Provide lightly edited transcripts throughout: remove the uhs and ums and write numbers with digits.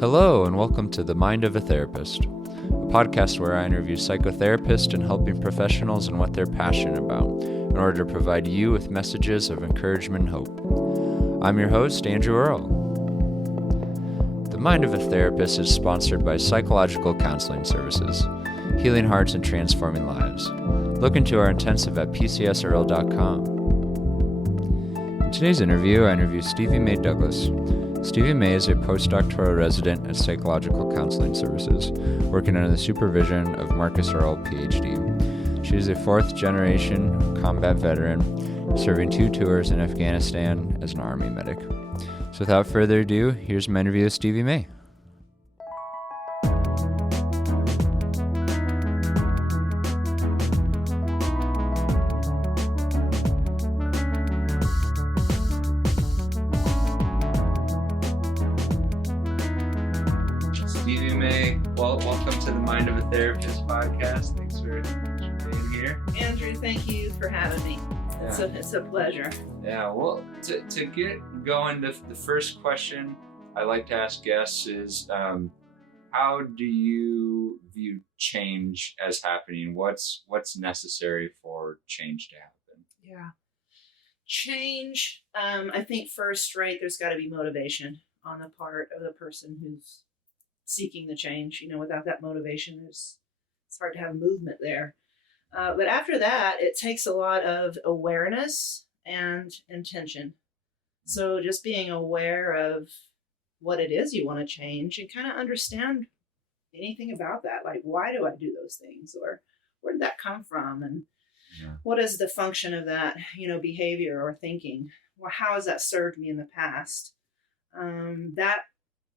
Hello, and welcome to The Mind of a Therapist, a podcast where I interview psychotherapists and helping professionals in what they're passionate about in order to provide you with messages of encouragement and hope. I'm your host, Andrew Earle. The Mind of a Therapist is sponsored by Psychological Counseling Services, healing hearts and transforming lives. Look into our intensive at pcsearle.com. In today's interview, I interview Stevie Mae Douglas. Stevie Mae is a Post-Doctoral Resident at Psychological Counseling Services, working under the supervision of Marcus Earle, Ph.D. She is a fourth-generation combat veteran, serving 2 tours in Afghanistan as an Army medic. So without further ado, here's my interview with Stevie Mae. Stevie Mae, well, welcome to the Mind of a Therapist podcast. Thanks for being here. Andrew, thank you for having me. It's a pleasure. Yeah, well, to get going, the first question I like to ask guests is, how do you view change as happening? What's necessary for change to happen? Yeah. Change, I think first, right, there's got to be motivation on the part of the person who's seeking the change. Without that motivation, it's hard to have movement there. But after that, it takes a lot of awareness and intention. So just being aware of what it is you want to change and kind of understand anything about that. Like, why do I do those things? Or where did that come from? And what is the function of that, behavior or thinking? Well, how has that served me in the past? That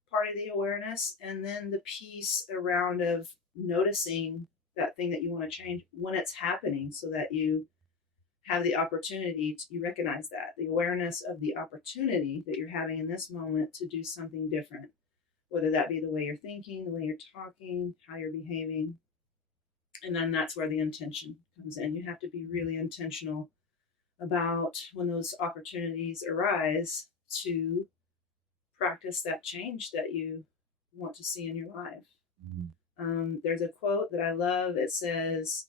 part of the awareness, and then the piece around of noticing that thing that you want to change when it's happening, so that you have the opportunity to, you recognize that the awareness of the opportunity that you're having in this moment to do something different, whether that be the way you're thinking, the way you're talking, how you're behaving. And then that's where the intention comes in. You have to be really intentional about when those opportunities arise to practice that change that you want to see in your life. There's a quote that I love. It says,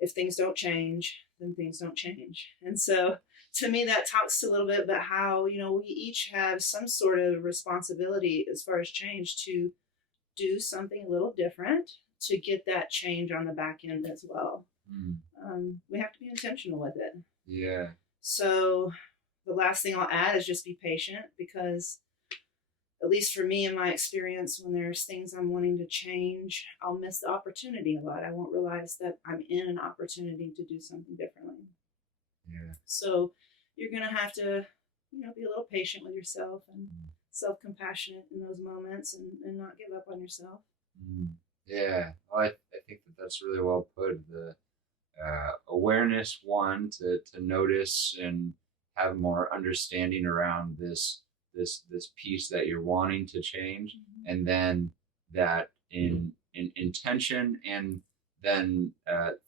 if things don't change, then things don't change. And so to me, that talks a little bit about how, we each have some sort of responsibility as far as change to do something a little different to get that change on the back end as well. We have to be intentional with it. Yeah. So the last thing I'll add is just be patient, because at least for me, in my experience, when there's things I'm wanting to change, I'll miss the opportunity a lot. I won't realize that I'm in an opportunity to do something differently. Yeah. So you're going to have to, be a little patient with yourself and self-compassionate in those moments, and not give up on yourself. Yeah. Well, I think that's really well put. The awareness, one, to notice and have more understanding around this piece that you're wanting to change, and then that in intention, and then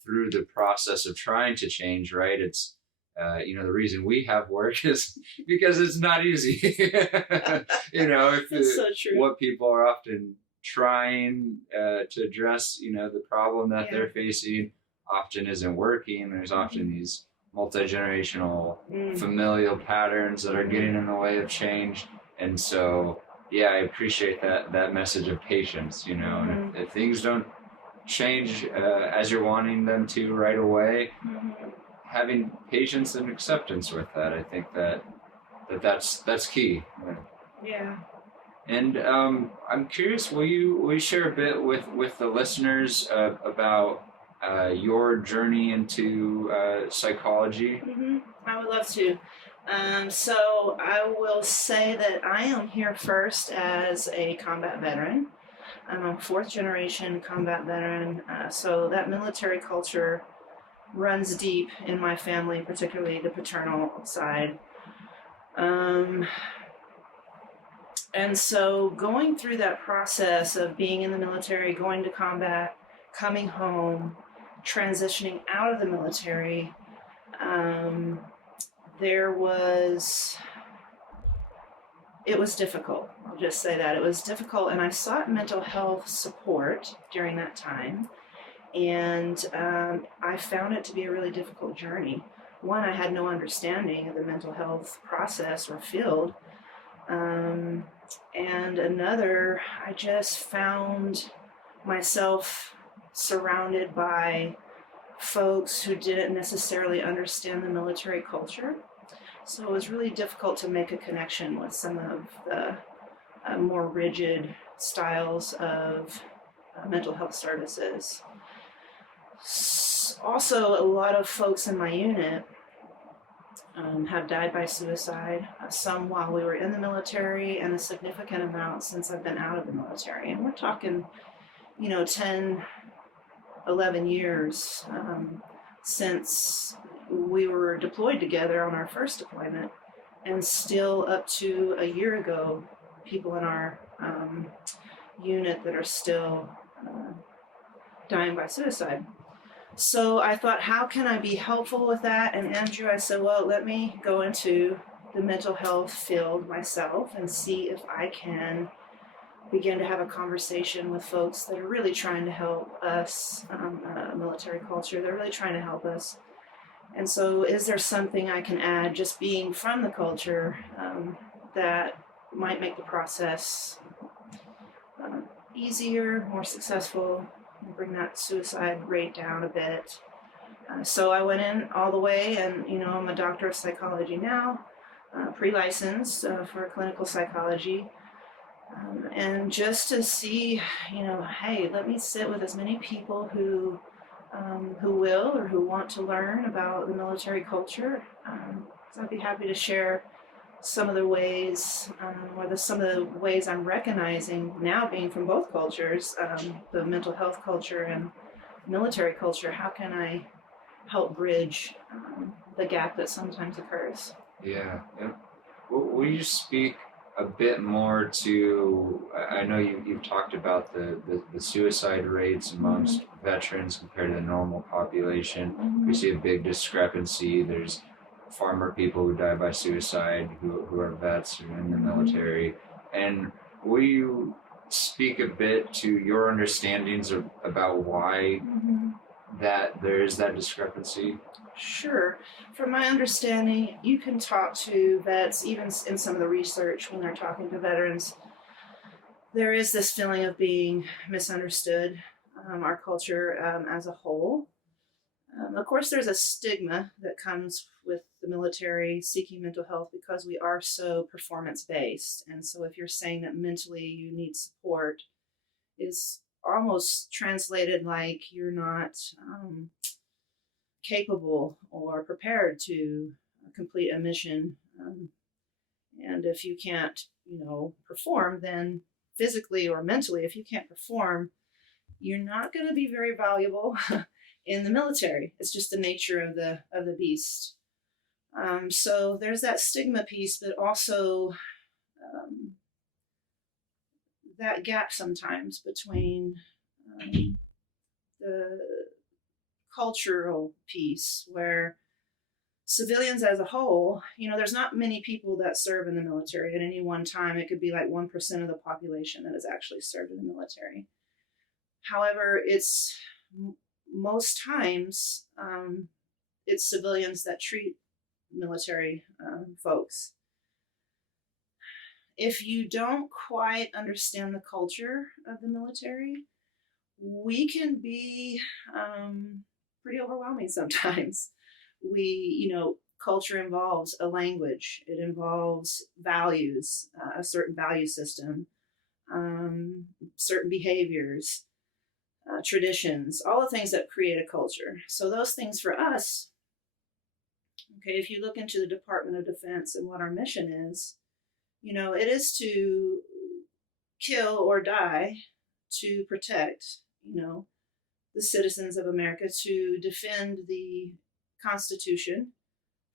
through the process of trying to change, right? It's the reason we have work is because it's not easy. It's so true. What people are often trying to address, the problem that they're facing often isn't working. There's often these multi-generational familial patterns that are getting in the way of change. And so, I appreciate that message of patience, and if things don't change as you're wanting them to right away, having patience and acceptance with that, I think that's key. Yeah. And I'm curious, will you share a bit with the listeners about your journey into psychology? I would love to. So I will say that I am here first as a combat veteran. I'm a 4th generation combat veteran. So that military culture runs deep in my family, particularly the paternal side. And so going through that process of being in the military, going to combat, coming home, transitioning out of the military, there was it was difficult. I'll just say that it was difficult, and I sought mental health support during that time, and I found it to be a really difficult journey. One, I had no understanding of the mental health process or field, and another, I just found myself surrounded by folks who didn't necessarily understand the military culture. So it was really difficult to make a connection with some of the more rigid styles of mental health services. Also, a lot of folks in my unit have died by suicide, some while we were in the military, and a significant amount since I've been out of the military. And we're talking, 10, 11 years since we were deployed together on our first deployment, and still up to a year ago, people in our unit that are still dying by suicide. So I thought, how can I be helpful with that? And Andrew, I said, well, let me go into the mental health field myself and see if I can begin to have a conversation with folks that are really trying to help us, military culture, they're really trying to help us. And so is there something I can add, just being from the culture, that might make the process easier, more successful, and bring that suicide rate down a bit? So I went in all the way, and I'm a doctor of psychology now, pre-licensed for clinical psychology. And just to see, hey, let me sit with as many people who will or who want to learn about the military culture. So I'd be happy to share some of the ways, some of the ways I'm recognizing now, being from both cultures, the mental health culture and military culture. How can I help bridge the gap that sometimes occurs? Yeah. Will you speak a bit more to, I know you've talked about the suicide rates amongst veterans compared to the normal population. We see a big discrepancy. There's far more people who die by suicide who are vets or in the military. And will you speak a bit to your understandings about why that there is that discrepancy? Sure. From my understanding, you can talk to vets, even in some of the research when they're talking to veterans. There is this feeling of being misunderstood, our culture as a whole. Of course, there's a stigma that comes with the military seeking mental health because we are so performance-based. And so if you're saying that mentally you need support, is almost translated like you're not capable or prepared to complete a mission. And if you can't, perform, then physically or mentally, if you can't perform, you're not going to be very valuable in the military. It's just the nature of the beast. So there's that stigma piece, but also that gap sometimes between the cultural piece, where civilians as a whole, there's not many people that serve in the military at any one time. It could be like 1% of the population that has actually served in the military. However, it's most times it's civilians that treat military folks. If you don't quite understand the culture of the military, we can be pretty overwhelming sometimes. Culture involves a language. It involves values, a certain value system, certain behaviors, traditions, all the things that create a culture. So those things for us, okay, if you look into the Department of Defense and what our mission is, it is to kill or die to protect, the citizens of America, to defend the Constitution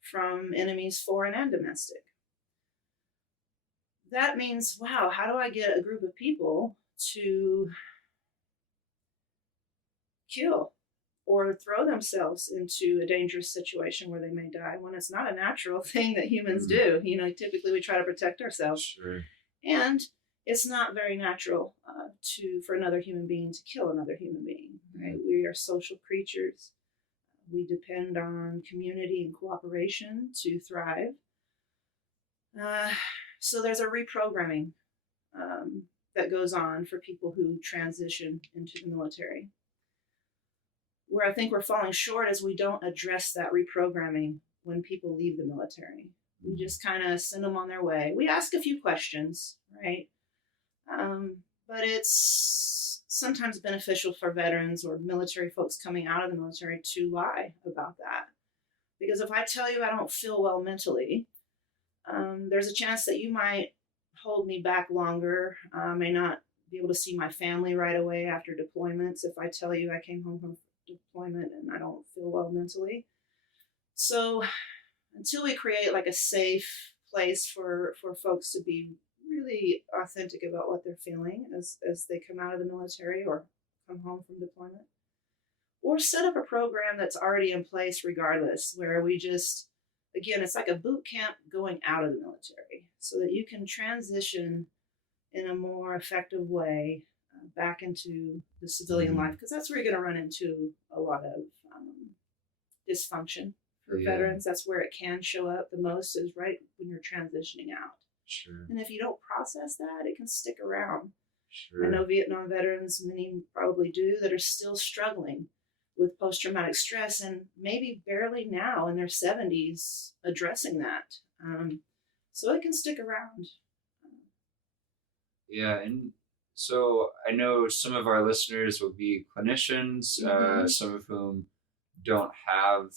from enemies foreign and domestic. That means, wow, how do I get a group of people to kill or throw themselves into a dangerous situation where they may die when it's not a natural thing that humans do. Typically we try to protect ourselves. Sure. And it's not very natural for another human being to kill another human being, right? We are social creatures. We depend on community and cooperation to thrive. So there's a reprogramming that goes on for people who transition into the military. Where I think we're falling short is we don't address that reprogramming when people leave the military. We just kind of send them on their way. We ask a few questions, right? But it's sometimes beneficial for veterans or military folks coming out of the military to lie about that. Because if I tell you I don't feel well mentally, there's a chance that you might hold me back longer. I may not be able to see my family right away after deployments if I tell you I came home from deployment and I don't feel well mentally. So until we create like a safe place for folks to be really authentic about what they're feeling as they come out of the military or come home from deployment, or set up a program that's already in place regardless, where we just, again, it's like a boot camp going out of the military so that you can transition in a more effective way back into the civilian life, because that's where you're going to run into a lot of dysfunction for veterans. That's where it can show up the most, is right when you're transitioning out. Sure. And if you don't process that, it can stick around. Sure. I know Vietnam veterans, many probably do, that are still struggling with post-traumatic stress and maybe barely now in their 70s addressing that. So it can stick around. Yeah, and so I know some of our listeners will be clinicians, some of whom don't have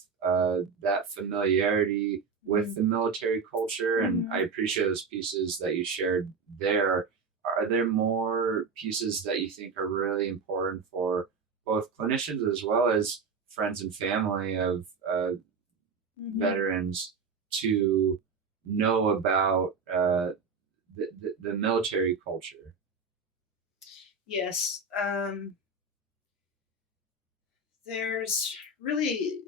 that familiarity with the military culture, and I appreciate those pieces that you shared there. Are there more pieces that you think are really important for both clinicians as well as friends and family of veterans to know about the military culture? Yes. There's really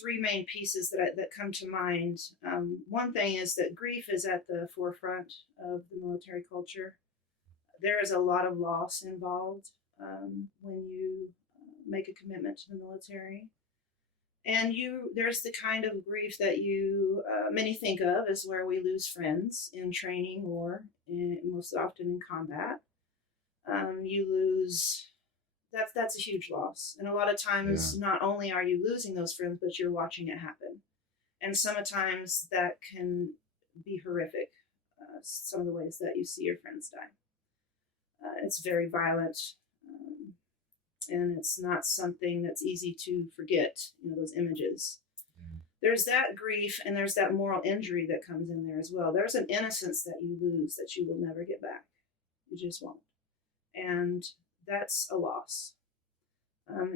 three main pieces that come to mind. One thing is that grief is at the forefront of the military culture. There is a lot of loss involved when you make a commitment to the military. And there's the kind of grief that many think of as where we lose friends in training or most often in combat. You lose, that's a huge loss. And a lot of times, not only are you losing those friends, but you're watching it happen. And sometimes that can be horrific, some of the ways that you see your friends die. It's very violent, and it's not something that's easy to forget, those images. There's that grief, and there's that moral injury that comes in there as well. There's an innocence that you lose that you will never get back. You just won't. And that's a loss.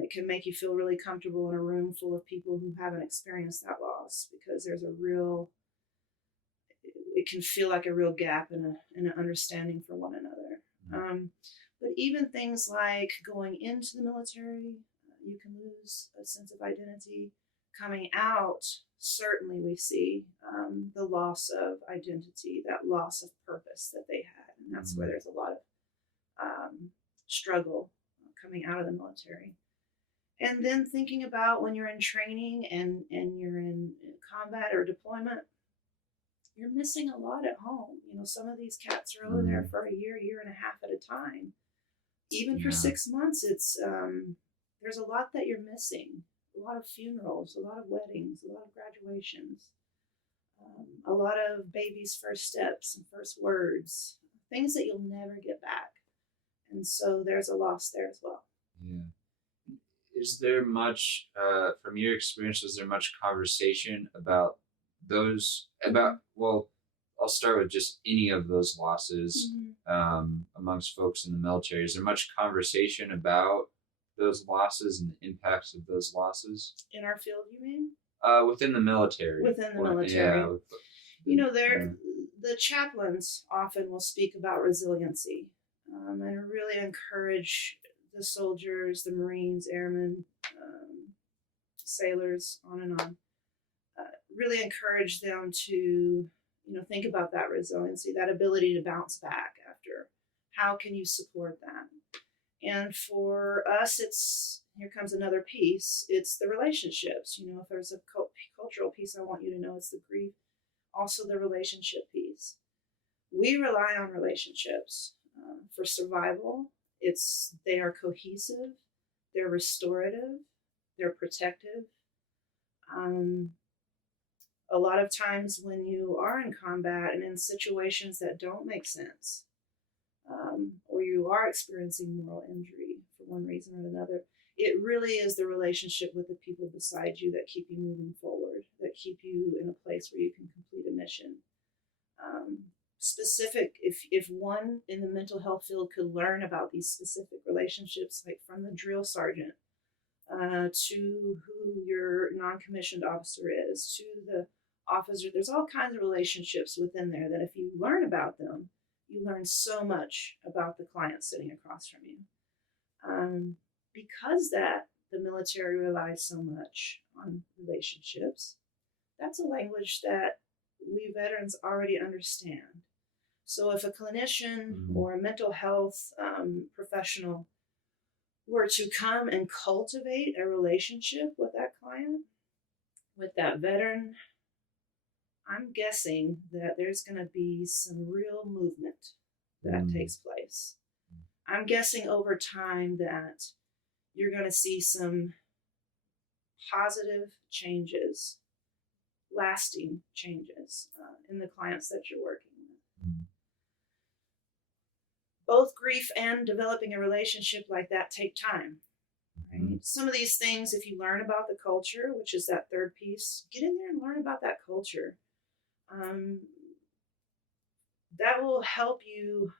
It can make you feel really comfortable in a room full of people who haven't experienced that loss, because there's it can feel like a real gap in an understanding for one another. But even things like going into the military, you can lose a sense of identity. Coming out, certainly we see the loss of identity, that loss of purpose that they had. And that's where there's a lot of struggle coming out of the military. And then thinking about when you're in training and you're in combat or deployment, you're missing a lot at home. Some of these cats are over there for a year and a half at a time. Even for 6 months, it's there's a lot that you're missing. A lot of funerals, a lot of weddings, a lot of graduations, a lot of babies' first steps and first words, things that you'll never get back. And so there's a loss there as well. Yeah. Is there much, from your experience, is there much conversation about I'll start with just any of those losses amongst folks in the military. Is there much conversation about those losses and the impacts of those losses? In our field, you mean? Within the military. Within the military. The chaplains often will speak about resiliency and really encourage the soldiers, the Marines, airmen, sailors, on and on. Really encourage them to, think about that resiliency, that ability to bounce back after. How can you support that? And for us, here comes another piece. It's the relationships. If there's a cultural piece I want you to know, it's the grief, also the relationship piece. We rely on relationships for survival. They are cohesive, they're restorative, they're protective. A lot of times when you are in combat and in situations that don't make sense, or you are experiencing moral injury for one reason or another, it really is the relationship with the people beside you that keep you moving forward, that keep you in a place where you can complete a mission. Specific, if one in the mental health field could learn about these specific relationships, like from the drill sergeant to who your non-commissioned officer is, to the officer, there's all kinds of relationships within there that if you learn about them, you learn so much about the client sitting across from you. Because the military relies so much on relationships, that's a language that we veterans already understand. So if a clinician or a mental health professional were to come and cultivate a relationship with that client, with that veteran, I'm guessing that there's going to be some real movement that takes place. I'm guessing over time that you're going to see some positive changes, lasting changes in the clients that you're working with. Both grief and developing a relationship like that take time. Right? Some of these things, if you learn about the culture, which is that third piece, get in there and learn about that culture. That will help you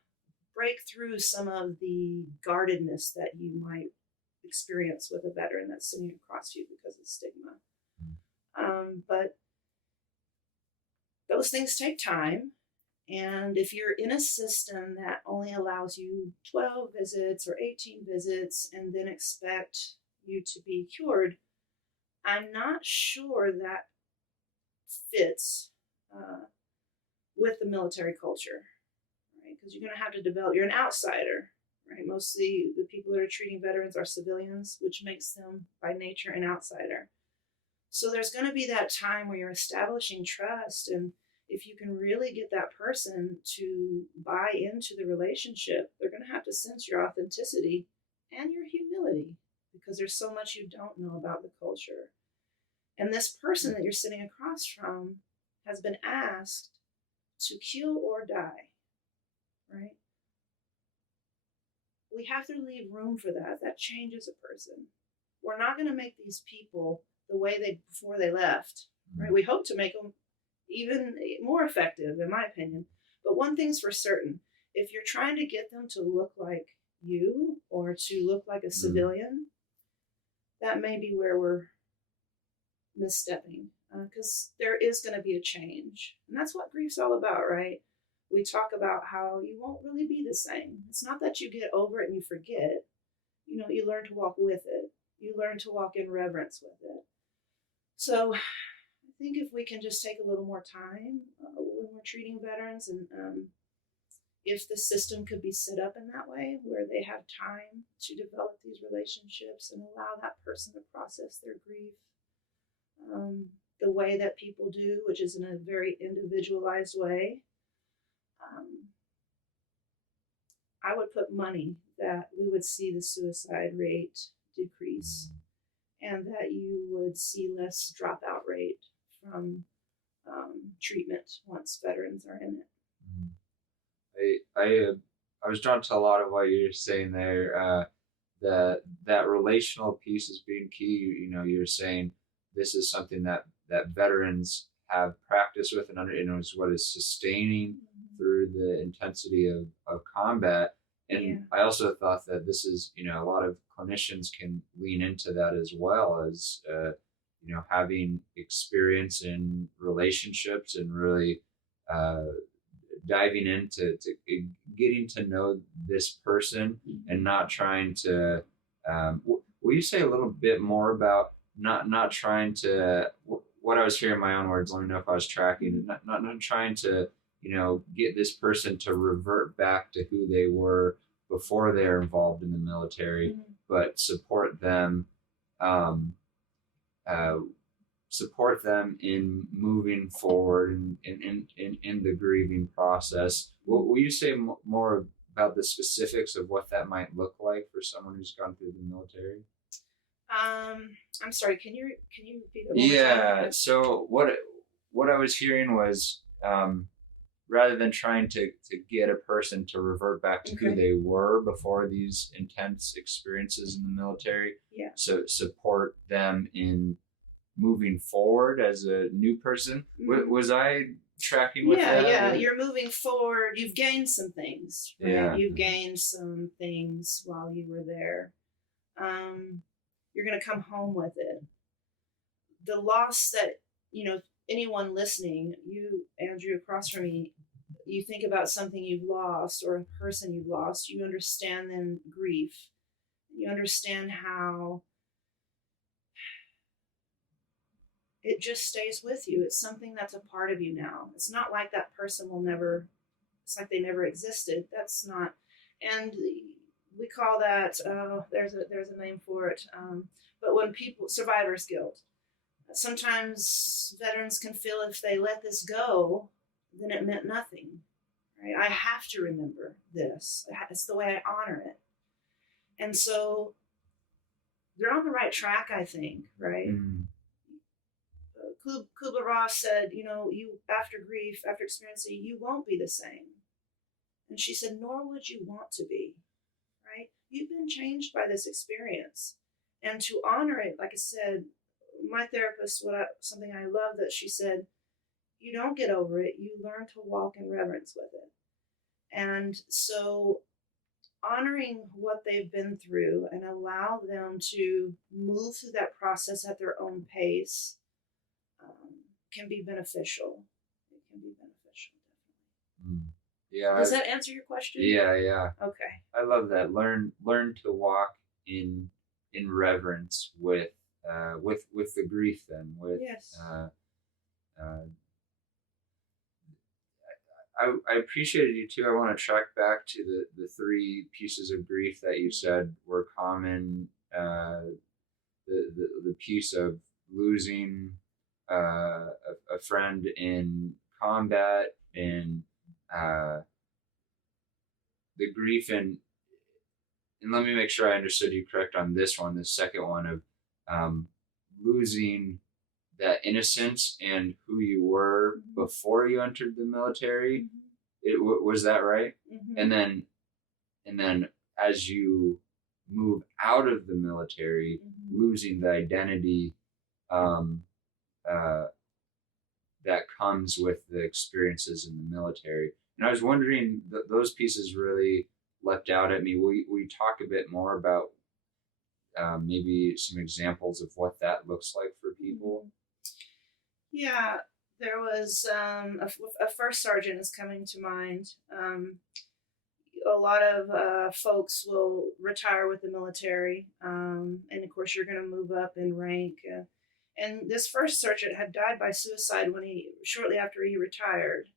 break through some of the guardedness that you might experience with a veteran that's sitting across you because of stigma. But those things take time. And if you're in a system that only allows you 12 visits or 18 visits and then expect you to be cured, I'm not sure that fits with the military culture, right? Because you're going to have to develop, you're an outsider, right? Mostly the people that are treating veterans are civilians, which makes them by nature an outsider. So there's going to be that time where you're establishing trust, and if you can really get that person to buy into the relationship, they're going to have to sense your authenticity and your humility, because there's so much you don't know about the culture. And this person that you're sitting across from has been asked to kill or die, right? We have to leave room for that. That changes a person. We're not going to make these people the way they before they left, right? We hope to make them even more effective, in my opinion. But one thing's for certain: if you're trying to get them to look like you or to look like a civilian, that may be where we're misstepping, because there is going to be a change. And that's what grief's all about, right? We talk about how you won't really be the same. It's not that you get over it and you forget. You learn to walk with it. You learn to walk in reverence with it. So I think if we can just take a little more time when we're treating veterans, and if the system could be set up in that way where they have time to develop these relationships and allow that person to process their grief the way that people do, which is in a very individualized way, I would put money that we would see the suicide rate decrease, and that you would see less dropout rate from treatment once veterans are in it. I was drawn to a lot of what you're saying there. That relational piece is being key. You're saying this is something that veterans have practiced with and is what is sustaining through the intensity of combat. And I also thought that this is, a lot of clinicians can lean into that as well as, having experience in relationships and really diving into getting to know this person and not trying to, will you say a little bit more about not trying to, what I was hearing in my own words, let me know if I was tracking, not trying to, get this person to revert back to who they were before they were involved in the military, but support them, support them in moving forward in the grieving process. Will you say more about the specifics of what that might look like for someone who's gone through the military? I'm sorry. Can you repeat it one more time? Yeah. So what I was hearing was, rather than trying to get a person to revert back to who they were before these intense experiences in the military, so support them in moving forward as a new person. Was I tracking with that? Yeah. You're moving forward. You've gained some things. Right? Yeah. You've gained some things while you were there. You're going to come home with it. The loss that, anyone listening, you, Andrew, across from me, you think about something you've lost or a person you've lost, you understand then grief. You understand how it just stays with you. It's something that's a part of you now. It's not like that person it's like they never existed. That's not, and we call that, there's a name for it. But when survivor's guilt, sometimes veterans can feel if they let this go, then it meant nothing, right? I have to remember this. It's the way I honor it. And so they're on the right track, I think, right? Kubler-Ross said, you, after grief, after experiencing, you won't be the same. And she said, nor would you want to be, right? You've been changed by this experience. And to honor it, like I said, my therapist, something I love that she said, you don't get over it, you learn to walk in reverence with it. And so honoring what they've been through and allow them to move through that process at their own pace can be beneficial. It can be beneficial, definitely. Yeah. Does that answer your question? Yeah. Okay. I love that. Learn to walk in reverence with the grief. Then yes. I appreciated you too. I want to track back to the three pieces of grief that you said were common. The piece of losing a friend in combat, and the grief and let me make sure I understood you correct on this one. The second one of losing that innocence and who you were before you entered the military. Was that right? And then as you move out of the military, losing the identity that comes with the experiences in the military. And I was wondering, those pieces really leapt out at me. Will you talk a bit more about maybe some examples of what that looks like for people? Yeah, there was a first sergeant is coming to mind. A lot of folks will retire with the military, and of course you're going to move up in rank. And this first sergeant had died by suicide shortly after he retired.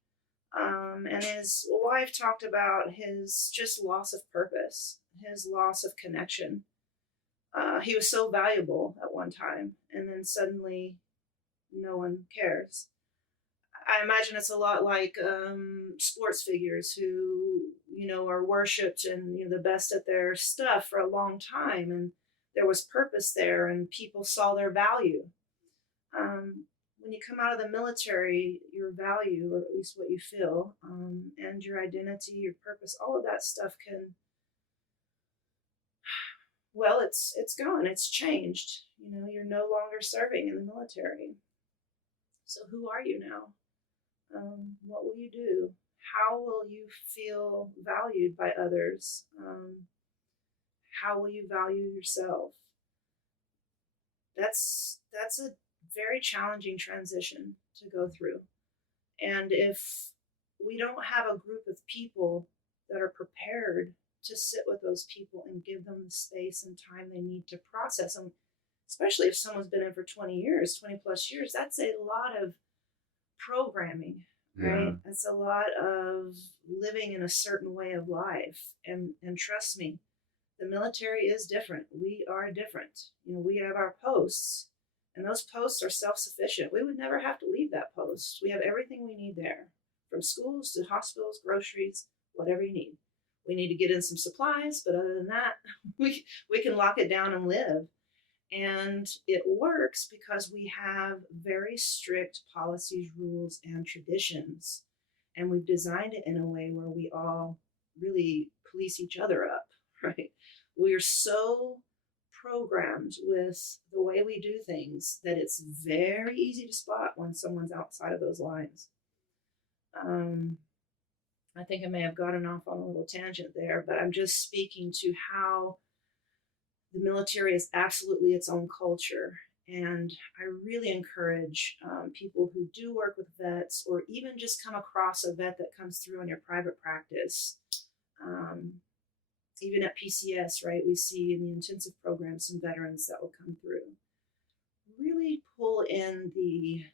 And his wife talked about his just loss of purpose, his loss of connection. He was so valuable at one time, and then suddenly no one cares. I imagine it's a lot like sports figures who, are worshipped and the best at their stuff for a long time, and there was purpose there, and people saw their value. When you come out of the military, your value, or at least what you feel, and your identity, your purpose, all of that stuff can, well, it's gone. It's changed. You're no longer serving in the military. So who are you now? What will you do? How will you feel valued by others? How will you value yourself? That's a very challenging transition to go through. And if we don't have a group of people that are prepared to sit with those people and give them the space and time they need to process them, especially if someone's been in for 20 years, 20 plus years, that's a lot of programming, right? Yeah. That's a lot of living in a certain way of life. And trust me, the military is different. We are different. We have our posts, and those posts are self-sufficient. We would never have to leave that post. We have everything we need there, from schools to hospitals, groceries, whatever you need. We need to get in some supplies, but other than that, we can lock it down and live. And it works because we have very strict policies, rules, and traditions. And we've designed it in a way where we all really police each other up, right? We are so programmed with the way we do things that it's very easy to spot when someone's outside of those lines. I think I may have gotten off on a little tangent there, but I'm just speaking to how the military is absolutely its own culture. And I really encourage people who do work with vets, or even just come across a vet that comes through in your private practice. Even at PCS, right, we see in the intensive program some veterans that will come through. Really pull in the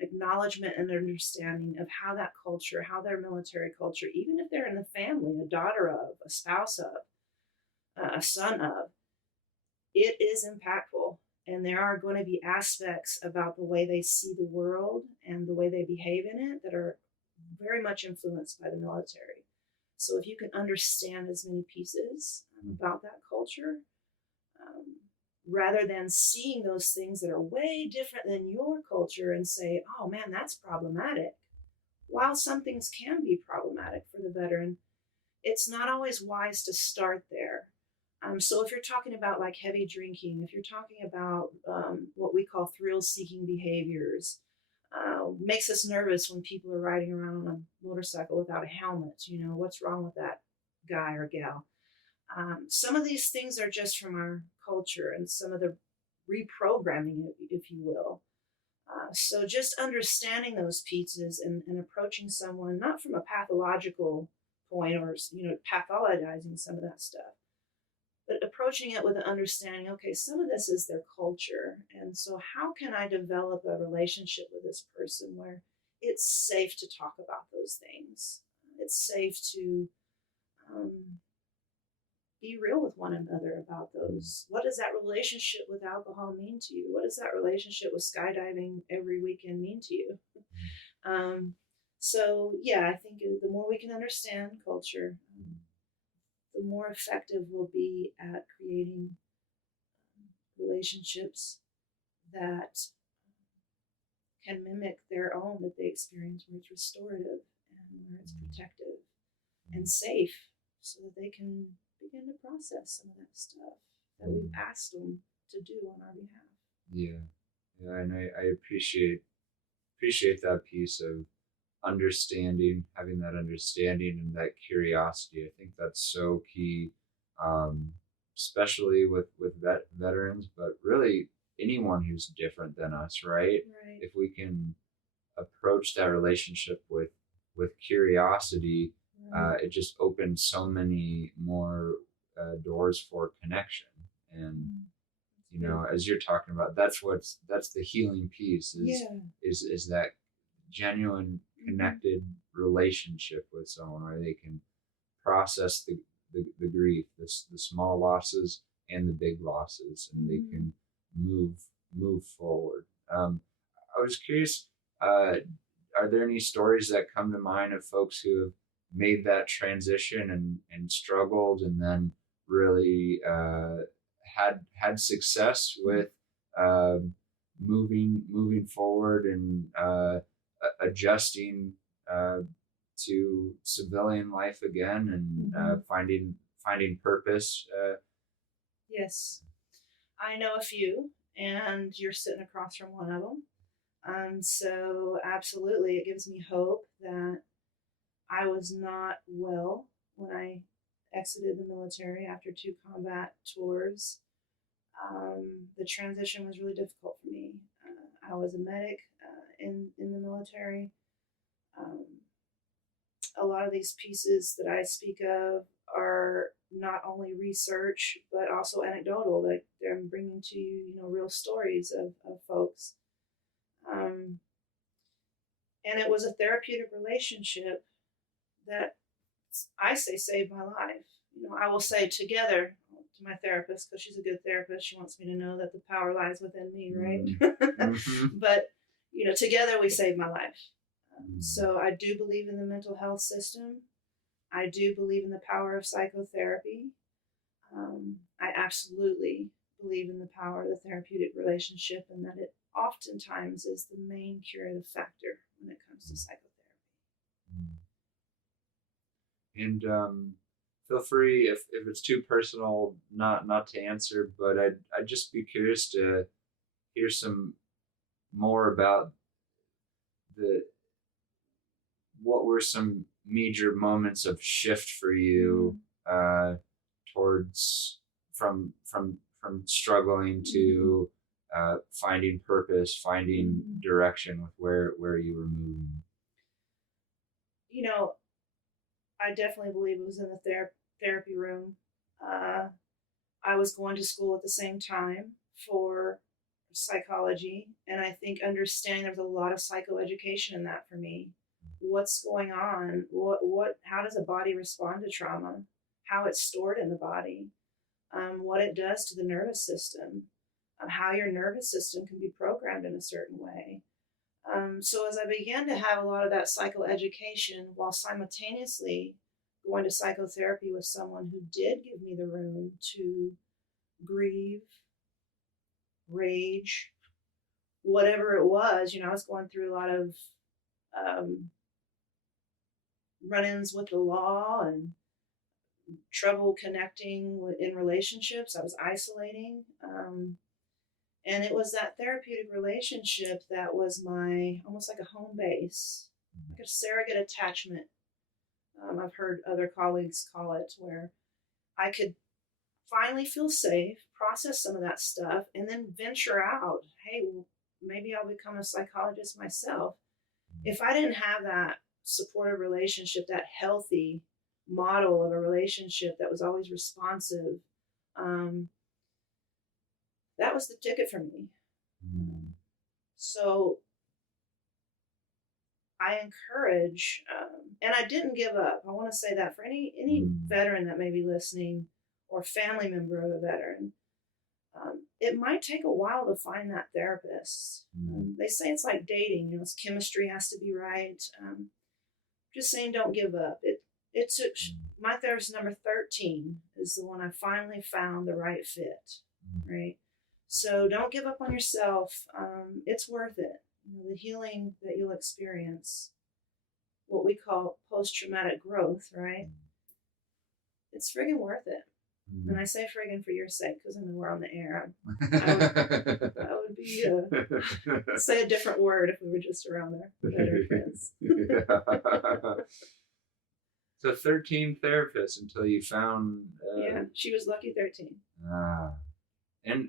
acknowledgement and understanding of how that culture, how their military culture, even if they're in the family, a daughter of, a spouse of, a son of, it is impactful. And there are going to be aspects about the way they see the world and the way they behave in it that are very much influenced by the military. So if you can understand as many pieces about that culture, rather than seeing those things that are way different than your culture and say, oh man, that's problematic. While some things can be problematic for the veteran, it's not always wise to start there. So if you're talking about like heavy drinking, if you're talking about what we call thrill-seeking behaviors, makes us nervous when people are riding around on a motorcycle without a helmet. What's wrong with that guy or gal? Some of these things are just from our culture and some of the reprogramming, if you will. So just understanding those pieces and approaching someone, not from a pathological point or, pathologizing some of that stuff, but approaching it with an understanding, okay, some of this is their culture. And so how can I develop a relationship with this person where it's safe to talk about those things? It's safe to be real with one another about those. What does that relationship with alcohol mean to you? What does that relationship with skydiving every weekend mean to you? So yeah, I think the more we can understand culture, the more effective we'll be at creating relationships that can mimic their own that they experience, where it's restorative and where it's protective and safe, so that they can begin to process some of that stuff that we've asked them to do on our behalf. Yeah, and I appreciate that piece of understanding, having that understanding and that curiosity. I think that's so key, especially with veterans, but really anyone who's different than us, right? If we can approach that relationship with curiosity, it just opens so many more doors for connection. And as you're talking about, that's the healing piece is that genuine connected relationship with someone where they can process the grief, the small losses and the big losses, and they can move forward. I was curious, are there any stories that come to mind of folks who have made that transition and struggled, and then really had success with moving forward and adjusting to civilian life again and finding purpose? Yes, I know a few, and you're sitting across from one of them. So absolutely, it gives me hope that I was not well when I exited the military after 2 combat tours. The transition was really difficult for me. I was a medic in the military. A lot of these pieces that I speak of are not only research, but also anecdotal. Like they're bringing to you, real stories of folks. And it was a therapeutic relationship that I say saved my life. I will say together to my therapist, because she's a good therapist. She wants me to know that the power lies within me, right? Mm-hmm. But, together we saved my life. So I do believe in the mental health system. I do believe in the power of psychotherapy. I absolutely believe in the power of the therapeutic relationship, and that it oftentimes is the main curative factor when it comes to psychotherapy. And feel free, if it's too personal, not to answer, but I'd just be curious to hear some more about what were some major moments of shift for you towards from struggling to finding purpose, finding direction with where you were moving. I definitely believe it was in the therapy room. I was going to school at the same time for psychology, and I think understanding there's a lot of psychoeducation in that for me. What's going on? How does a body respond to trauma? How it's stored in the body? What it does to the nervous system? How your nervous system can be programmed in a certain way. So as I began to have a lot of that psychoeducation while simultaneously going to psychotherapy with someone who did give me the room to grieve, rage, whatever it was, I was going through a lot of run-ins with the law and trouble connecting in relationships. I was isolating. And it was that therapeutic relationship that was almost like a home base, like a surrogate attachment. I've heard other colleagues call it, where I could finally feel safe, process some of that stuff, and then venture out. Hey, maybe I'll become a psychologist myself. If I didn't have that supportive relationship, that healthy model of a relationship that was always responsive, that was the ticket for me. So I encourage, and I didn't give up. I want to say that for any veteran that may be listening or family member of a veteran, it might take a while to find that therapist. They say it's like dating, its chemistry has to be right. Just saying, don't give up. It took, my therapist number 13 is the one I finally found the right fit, right? So don't give up on yourself. It's worth it. The healing that you'll experience, what we call post-traumatic growth, right? It's friggin' worth it. And I say friggin' for your sake, because I know we're on the air. I would be, say a different word if we were just around there. Better friends. So 13 therapists until you found... yeah, she was lucky 13. And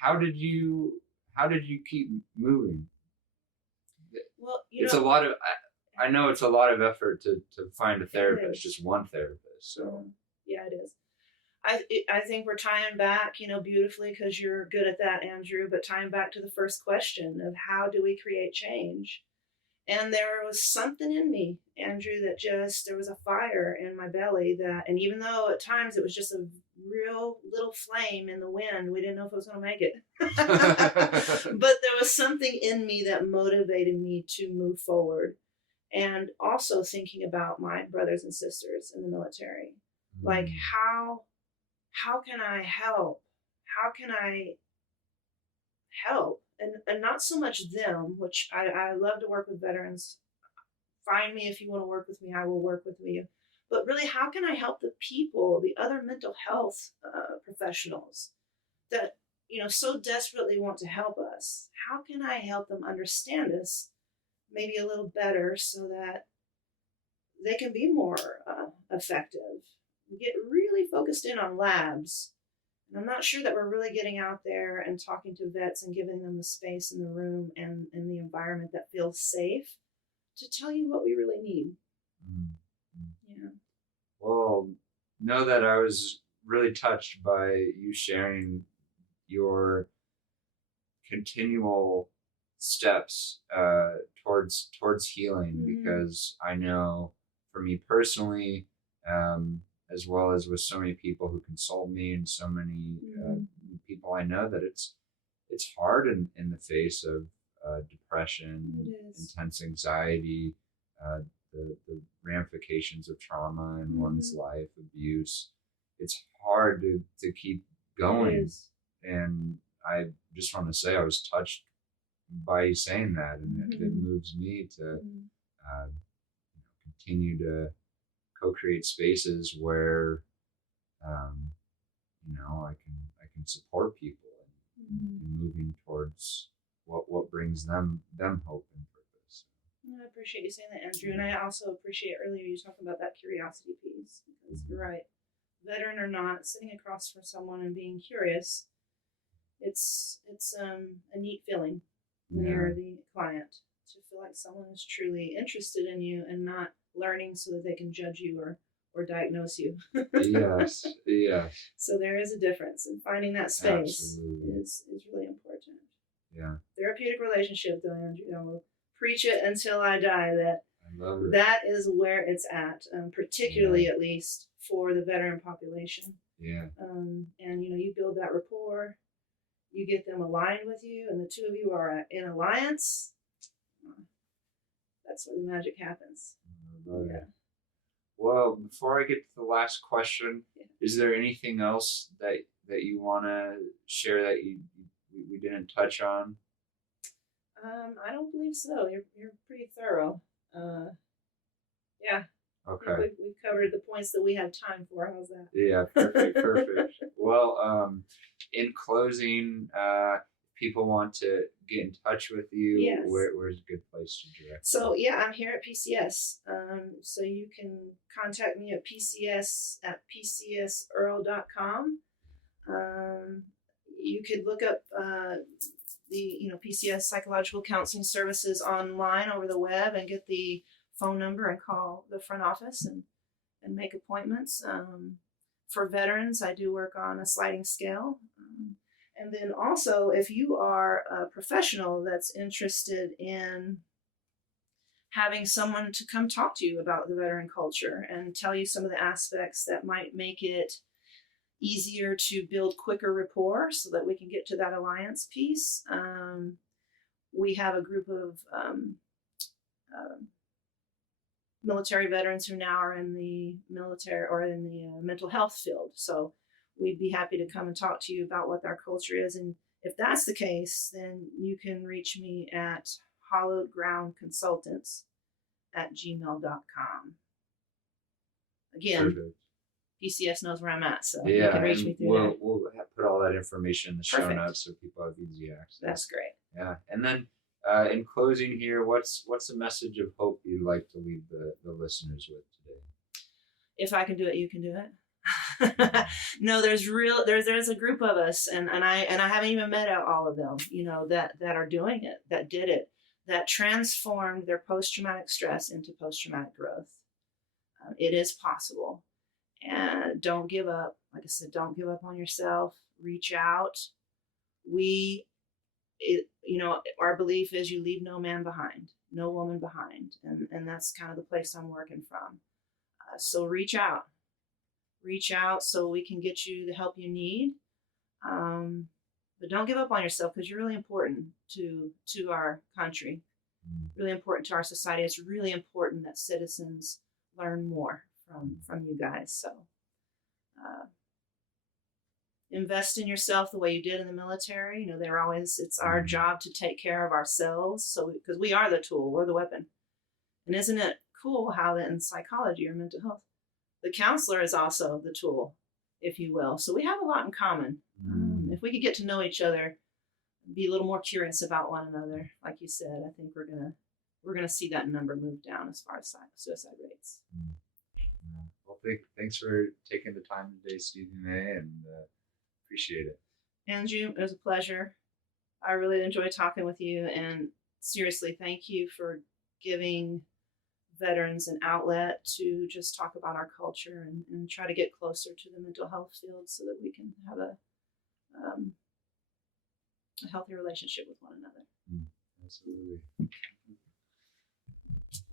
how did you keep moving? Well, it's a lot of... I know it's a lot of effort to find a therapist, just one therapist. So yeah, it is. I think we're tying back, beautifully, because you're good at that, Andrew, but tying back to the first question of how do we create change? And there was something in me, Andrew, that there was a fire in my belly and even though at times it was just a real little flame in the wind, we didn't know if it was going to make it. But there was something in me that motivated me to move forward. And also thinking about my brothers and sisters in the military. Like, how can I help? How can I help? And not so much them, which I love to work with veterans. Find me if you want to work with me, I will work with you. But really, how can I help the people, the other mental health professionals that, so desperately want to help us? How can I help them understand us maybe a little better so that they can be more effective? We get really focused in on labs. And I'm not sure that we're really getting out there and talking to vets and giving them the space in the room and the environment that feels safe to tell you what we really need. Yeah. Well, know that I was really touched by you sharing your continual steps towards healing, because I know for me personally, as well as with so many people who consult me and so many people I know, that it's hard in the face of depression, intense anxiety, the ramifications of trauma in one's life, abuse. It's hard to keep going. And I just want to say I was touched by you saying that, and it moves me to continue to co-create spaces where I can support people in moving towards what brings them hope and purpose. I appreciate you saying that, Andrew, and I also appreciate earlier you talking about that curiosity piece, because you're right. Veteran or not, sitting across from someone and being curious, it's a neat feeling when you're the client, to feel like someone is truly interested in you and not learning so that they can judge you or diagnose you. Yes. So there is a difference, and finding that space is really important. Yeah. Therapeutic relationship, though, Andrew. We'll preach it until I die. I love it. That is where it's at, particularly at least for the veteran population. Yeah. And you build that rapport, you get them aligned with you, and the two of you are in alliance. That's where the magic happens. I love it. Well, before I get to the last question, is there anything else that you want to share that we didn't touch on? I don't believe so. You're pretty thorough. Yeah. Okay. We've covered the points that we have time for. How's that? Yeah, perfect. Well, in closing, people want to get in touch with you, where's a good place to direct? So I'm here at PCS. So you can contact me at pcsearle.com. You could look up the PCS psychological counseling services online over the web and get the phone number and call the front office and make appointments. For veterans, I do work on a sliding scale. And then also, if you are a professional that's interested in having someone to come talk to you about the veteran culture and tell you some of the aspects that might make it easier to build quicker rapport so that we can get to that alliance piece, we have a group of military veterans who now are in the military or in the mental health field. So we'd be happy to come and talk to you about what our culture is. And if that's the case, then you can reach me at hollowedgroundconsultants@gmail.com. Again, perfect. PCS knows where I'm at, so you can reach me through there. We'll put all that information in the show notes so people have easy access. That's great. Yeah, and then in closing here, what's a message of hope you'd like to leave the listeners with today? If I can do it, you can do it. No, there's a group of us, and I haven't even met all of them, that are doing it, that did it, that transformed their post-traumatic stress into post-traumatic growth. It is possible, and don't give up. Like I said, don't give up on yourself. Reach out. Our belief is you leave no man behind, no woman behind, and that's kind of the place I'm working from. So reach out so we can get you the help you need. But don't give up on yourself, because you're really important to our country, really important to our society. It's really important that citizens learn more from you guys. So invest in yourself the way you did in the military. It's our job to take care of ourselves. So, because we are the tool, we're the weapon. And isn't it cool how that in psychology or mental health, the counselor is also the tool, if you will. So we have a lot in common. If we could get to know each other, be a little more curious about one another, like you said, I think we're gonna see that number move down as far as suicide rates. Well, thanks for taking the time today, Stevie Mae, and appreciate it. Andrew, it was a pleasure. I really enjoyed talking with you, and seriously, thank you for giving veterans an outlet to just talk about our culture and try to get closer to the mental health field so that we can have a healthy relationship with one another. Absolutely.